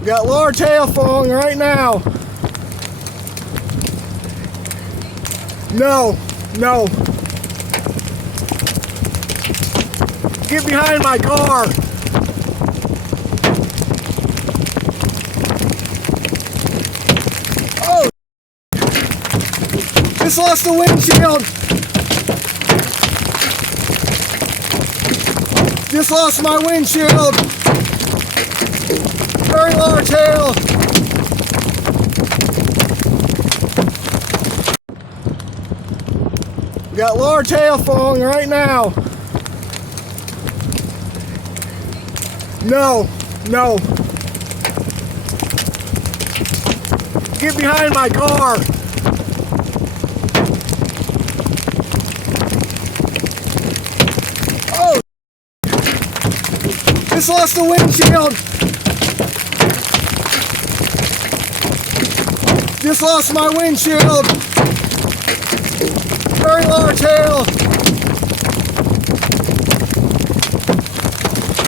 We got large hail falling right now. No. Get behind my car. Oh! Just lost the windshield. Just lost my windshield. Very large hail. We got large hail falling right now. No. Get behind my car. Oh! Just lost the windshield. Just lost my windshield. Very large hail.